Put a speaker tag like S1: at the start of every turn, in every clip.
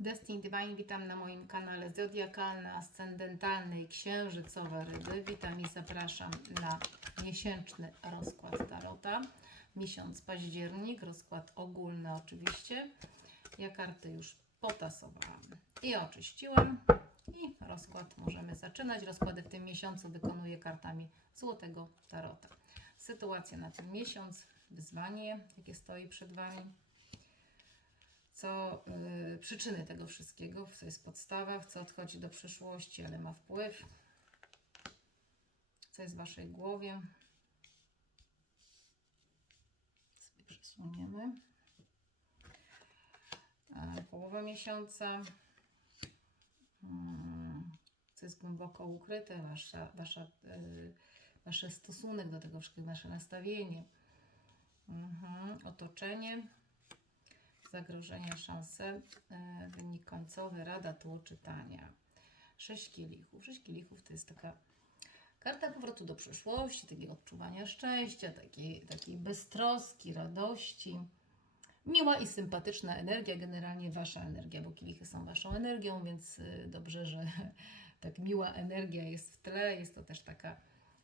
S1: Destiny Divine, witam na moim kanale Zodiakalne, Ascendentalne i Księżycowe Ryby. Witam i zapraszam na miesięczny rozkład Tarota. Miesiąc październik, rozkład ogólny oczywiście. Ja karty już potasowałam i oczyściłam. I rozkład możemy zaczynać. Rozkłady w tym miesiącu wykonuję kartami Złotego Tarota. Sytuacja na ten miesiąc, wyzwanie, jakie stoi przed Wami co y, przyczyny tego wszystkiego, co jest podstawa, co odchodzi do przyszłości, ale ma wpływ, co jest w Waszej głowie. Sobie przesuniemy. Połowa miesiąca. Mm, Co jest głęboko ukryte, wasza, wasza, y, Wasz stosunek do tego wszystkiego, Wasze nastawienie. Mhm. Otoczenie zagrożenia, szanse, e, wynik końcowy, rada tło czytania. Sześć kielichów. Sześć kielichów to jest taka karta powrotu do przeszłości, takiego odczuwania szczęścia, takiej, takiej beztroski, radości. Miła i sympatyczna energia, generalnie Wasza energia, bo kielichy są Waszą energią, więc y, dobrze, że tak miła energia jest w tle. Jest to też taka,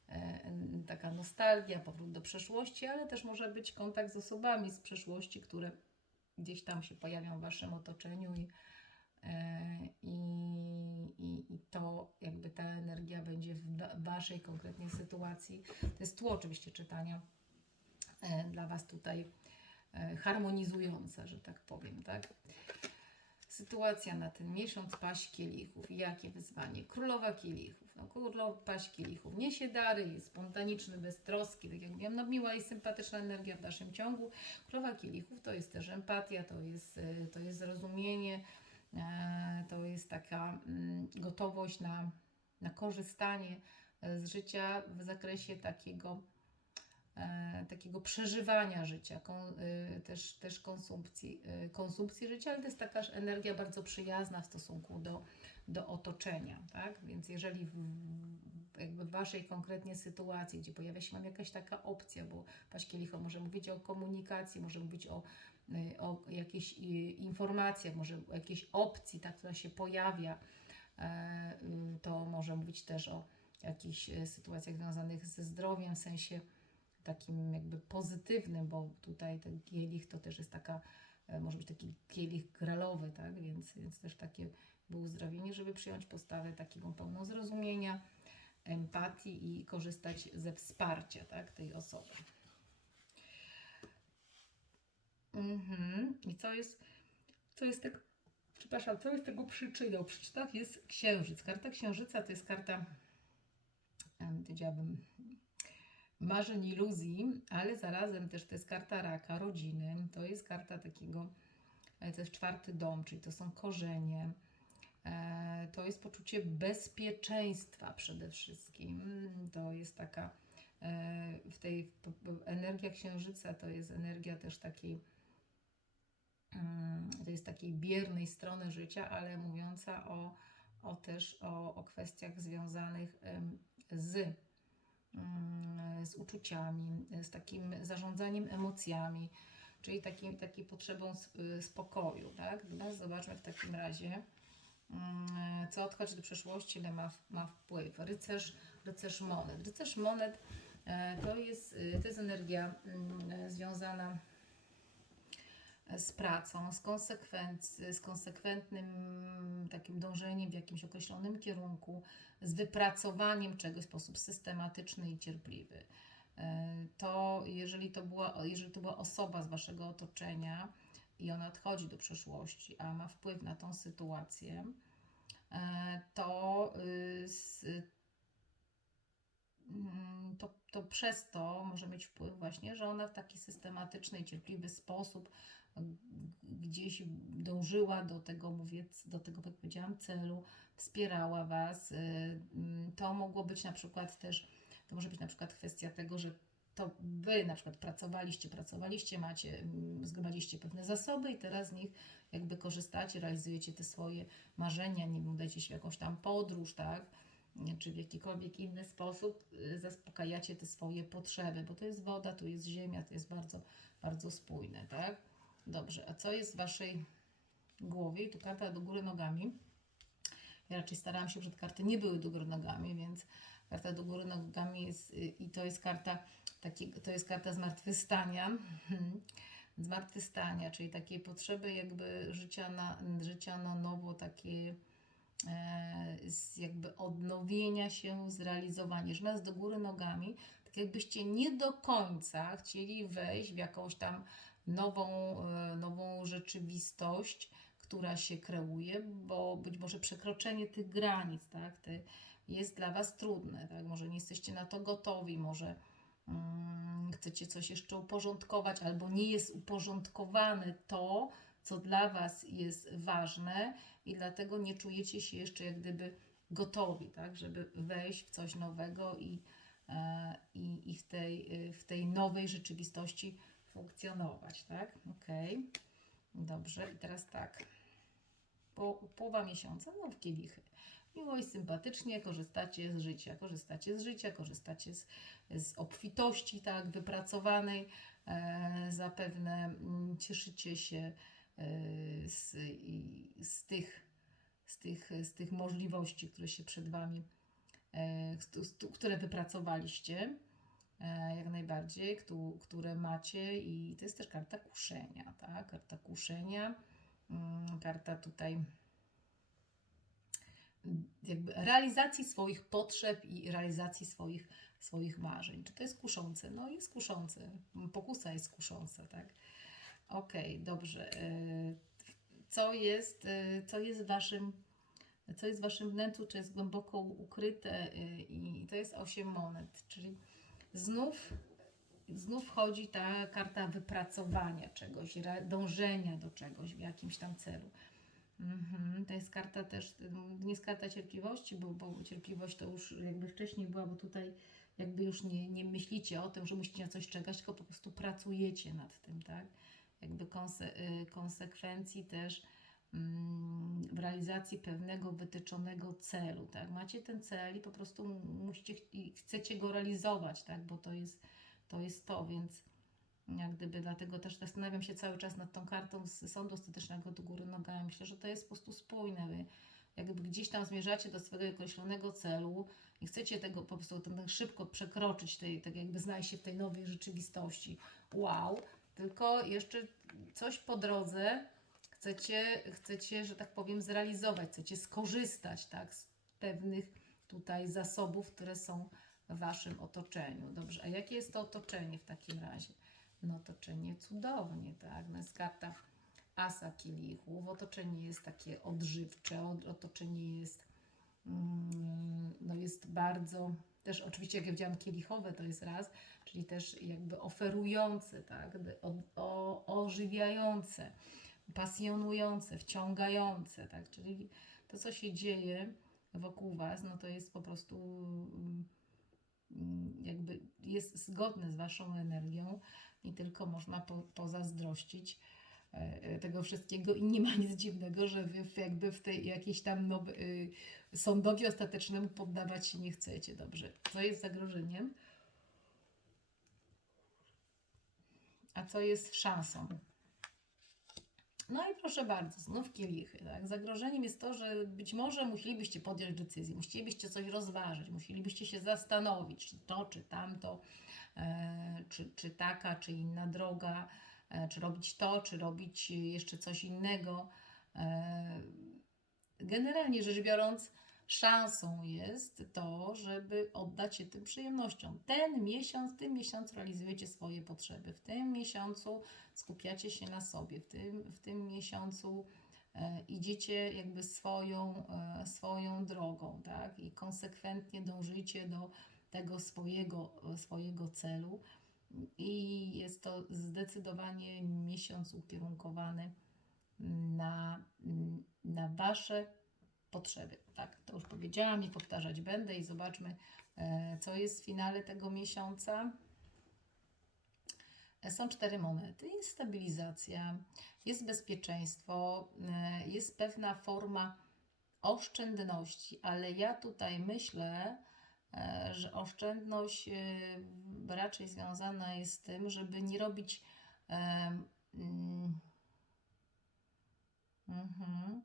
S1: e, taka nostalgia, powrót do przeszłości, ale też może być kontakt z osobami z przeszłości, które gdzieś tam się pojawią w Waszym otoczeniu i, e, i, i, i to jakby ta energia będzie w wa- Waszej konkretnej sytuacji. To jest tło oczywiście czytania e, dla Was tutaj e, harmonizujące, że tak powiem, tak? Sytuacja na ten miesiąc, paść kielichów. Jakie wyzwanie? Królowa kielichów. Królowa paść kielichów niesie dary, jest spontaniczny, beztroski, tak jak mówiłam, no miła i sympatyczna energia w dalszym ciągu. Królowa kielichów to jest też empatia, to jest, y, to jest zrozumienie, e, to jest taka mm, gotowość na, na korzystanie e, z życia w zakresie takiego e, takiego przeżywania życia, y, też, też konsumpcji, y, konsumpcji życia, ale to jest taka energia bardzo przyjazna w stosunku do, do otoczenia, tak? Więc jeżeli w, jakby w Waszej konkretnie sytuacji, gdzie pojawia się Wam jakaś taka opcja, bo Paść Kielicho może mówić o komunikacji, może mówić o, o jakiejś y, informacjach, może o jakiejś opcji, ta, która się pojawia, e, to może mówić też o jakichś sytuacjach związanych ze zdrowiem, w sensie takim jakby pozytywnym, bo tutaj ten kielich to też jest taka, e, może być taki kielich gralowy, tak? Więc, więc też takie było uzdrowienie, żeby przyjąć postawę takiego pełną zrozumienia, empatii i korzystać ze wsparcia, tak? Tej osoby. Mhm. I co jest, co jest tak, przepraszam, co jest tego przyczyną? Przyczyną jest księżyc. Karta księżyca to jest karta, powiedziałabym, marzeń, iluzji, ale zarazem też to jest karta raka, rodziny, to jest karta takiego, e, to jest czwarty dom, czyli to są korzenie, e, to jest poczucie bezpieczeństwa przede wszystkim, to jest taka, e, w tej energia księżyca to jest energia też takiej, mm, to jest takiej biernej strony życia, ale mówiąca o, o też o, o kwestiach związanych z z uczuciami, z takim zarządzaniem emocjami, czyli takim, takiej potrzebą spokoju. Tak? No, zobaczmy w takim razie, mm, co odchodzi do przeszłości, ile ma, ma wpływ. Rycerz, rycerz monet. Rycerz monet e, to jest, y, to jest energia mm, związana z pracą, z, konsekwenc- z konsekwentnym takim dążeniem w jakimś określonym kierunku, z wypracowaniem czegoś w sposób systematyczny i cierpliwy. E, To jeżeli to była, jeżeli to była osoba z waszego otoczenia i ona odchodzi do przeszłości, a ma wpływ na tą sytuację, e, to, y, mm, to, to przez to może mieć wpływ właśnie, że ona w taki systematyczny i cierpliwy sposób gdzieś dążyła do tego, mówię, do tego, jak powiedziałam, celu, wspierała Was. y, mm, To mogło być na przykład też, to może być na przykład kwestia tego, że to Wy na przykład pracowaliście, pracowaliście, macie, mm, zgromadziliście pewne zasoby i teraz z nich jakby korzystacie, realizujecie te swoje marzenia, nie udajecie się w jakąś tam podróż, tak? Czy w jakikolwiek inny sposób y, zaspokajacie te swoje potrzeby, bo to jest woda, to jest ziemia, to jest bardzo, bardzo spójne, tak? Dobrze, a co jest w Waszej głowie i tu karta do góry nogami. Ja raczej starałam się, żeby karty nie były do góry nogami, więc karta do góry nogami jest y, i to jest karta to jest karta zmartwychwstania. zmartwychwstania, czyli takiej potrzeby jakby życia na, życia na nowo, takie e, jakby odnowienia się, zrealizowania. Że nas do góry nogami, tak jakbyście nie do końca chcieli wejść w jakąś tam nową, e, nową rzeczywistość, która się kreuje, bo być może przekroczenie tych granic, tak, te, jest dla Was trudne, tak, może nie jesteście na to gotowi, może mm, chcecie coś jeszcze uporządkować, albo nie jest uporządkowane to, co dla Was jest ważne i dlatego nie czujecie się jeszcze jak gdyby gotowi, tak, żeby wejść w coś nowego i, e, i, i w, tej, w tej nowej rzeczywistości funkcjonować, tak? Okej. Dobrze, i teraz tak. Po, połowa miesiąca, no w kielichy. Miło i sympatycznie korzystacie z życia, korzystacie z życia, korzystacie z, z obfitości, tak, wypracowanej. E, zapewne mm, cieszycie się e, z, i, z, tych, z, tych, z tych możliwości, które się przed Wami, e, które wypracowaliście. E, jak najbardziej, któ- które macie i to jest też karta kuszenia, tak? Karta kuszenia, mm, karta tutaj mm, jakby realizacji swoich potrzeb i realizacji swoich, swoich marzeń. Czy to jest kuszące? No jest kuszące. Pokusa jest kusząca, tak? Okej, dobrze. E, Co jest, e, co jest w waszym co jest w waszym wnętrzu, czy jest głęboko ukryte i to jest 8 monet, czyli znów, znów chodzi ta karta wypracowania czegoś, dążenia do czegoś w jakimś tam celu. Mhm. To jest karta też, nie jest karta cierpliwości, bo, bo cierpliwość to już jakby wcześniej była, bo tutaj jakby już nie, nie myślicie o tym, że musicie na coś czekać, tylko po prostu pracujecie nad tym, tak? Jakby konse, y, konsekwencji też w realizacji pewnego wytyczonego celu, tak? Macie ten cel i po prostu musicie i chcecie go realizować, tak? Bo to jest to, jest to więc jak gdyby dlatego też zastanawiam się cały czas nad tą kartą z sądu ostatecznego do góry nogami. Myślę, że to jest po prostu spójne. Wy jakby gdzieś tam zmierzacie do swojego określonego celu i chcecie tego po prostu ten, szybko przekroczyć, tej, tak jakby znaleźć się w tej nowej rzeczywistości. Wow! Tylko jeszcze coś po drodze chcecie, chcecie, że tak powiem, zrealizować, chcecie skorzystać tak, z pewnych tutaj zasobów, które są w Waszym otoczeniu. Dobrze, a jakie jest to otoczenie w takim razie? No otoczenie cudownie, tak? No jest karta asa kielichów, otoczenie jest takie odżywcze, od- otoczenie jest, mm, no jest bardzo, też oczywiście jak ja widziałam kielichowe to jest raz, czyli też jakby oferujące, tak? O, o, ożywiające, pasjonujące, wciągające, tak? Czyli to, co się dzieje wokół Was, no to jest po prostu mm, mm, jakby jest zgodne z Waszą energią i tylko można po, pozazdrościć e, e, tego wszystkiego i nie ma nic dziwnego, że Wy jakby w tej jakiejś tam y, sądowi ostatecznemu poddawać się nie chcecie. Dobrze, co jest zagrożeniem? A co jest szansą? No i proszę bardzo, znów kielichy. Tak? Zagrożeniem jest to, że być może musielibyście podjąć decyzję, musielibyście coś rozważyć, musielibyście się zastanowić, czy to, czy tamto, e, czy, czy taka, czy inna droga, e, czy robić to, czy robić jeszcze coś innego. E, generalnie rzecz biorąc, szansą jest to, żeby oddać się tym przyjemnościom. Ten miesiąc, w tym miesiącu realizujecie swoje potrzeby, w tym miesiącu skupiacie się na sobie, w tym, w tym miesiącu e, idziecie jakby swoją, e, swoją drogą, tak? I konsekwentnie dążycie do tego swojego, swojego celu. I jest to zdecydowanie miesiąc ukierunkowany na, na Wasze potrzeby. Tak, to już powiedziałam, nie powtarzać będę i zobaczmy, e, co jest w finale tego miesiąca. E, Są cztery monety. Jest stabilizacja, jest bezpieczeństwo, e, jest pewna forma oszczędności, ale ja tutaj myślę, że oszczędność raczej związana jest z tym, żeby nie robić. Mhm.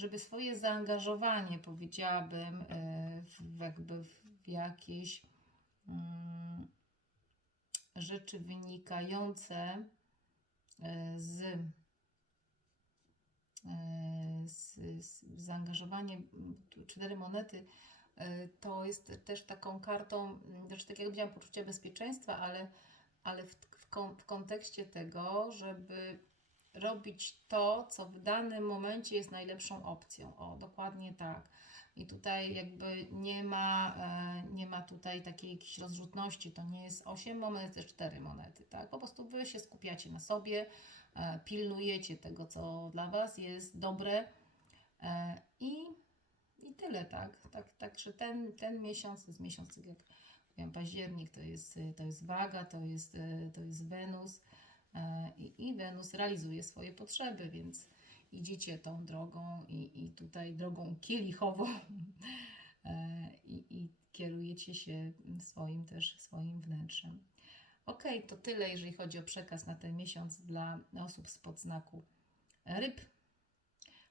S1: Żeby swoje zaangażowanie, powiedziałabym, e, w, jakby w jakieś mm, rzeczy wynikające e, z, e, z, z zaangażowanie, m, tu cztery monety, to jest też taką kartą, też tak jak powiedziałam, poczucia bezpieczeństwa, ale, ale w, w, w kontekście tego, żeby robić to, co w danym momencie jest najlepszą opcją. O, dokładnie tak. I tutaj jakby nie ma, e, nie ma tutaj takiej jakiejś rozrzutności. To nie jest 8 monet, to jest 4 monety, tak? Po prostu Wy się skupiacie na sobie, e, pilnujecie tego, co dla Was jest dobre e, i, i tyle, tak? tak także ten, ten miesiąc to jest miesiąc, tak jak wiem, październik to jest, to jest waga, to jest, to jest Wenus i, i Wenus realizuje swoje potrzeby, więc idziecie tą drogą i, i tutaj drogą kielichową e, i, i kierujecie się swoim też swoim wnętrzem. Ok, to tyle, jeżeli chodzi o przekaz na ten miesiąc dla osób spod znaku ryb.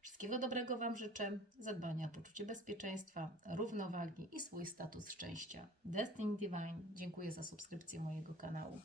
S1: Wszystkiego dobrego Wam życzę, zadbania o poczucie bezpieczeństwa, równowagi i swój status szczęścia. Destiny Divine, dziękuję za subskrypcję mojego kanału.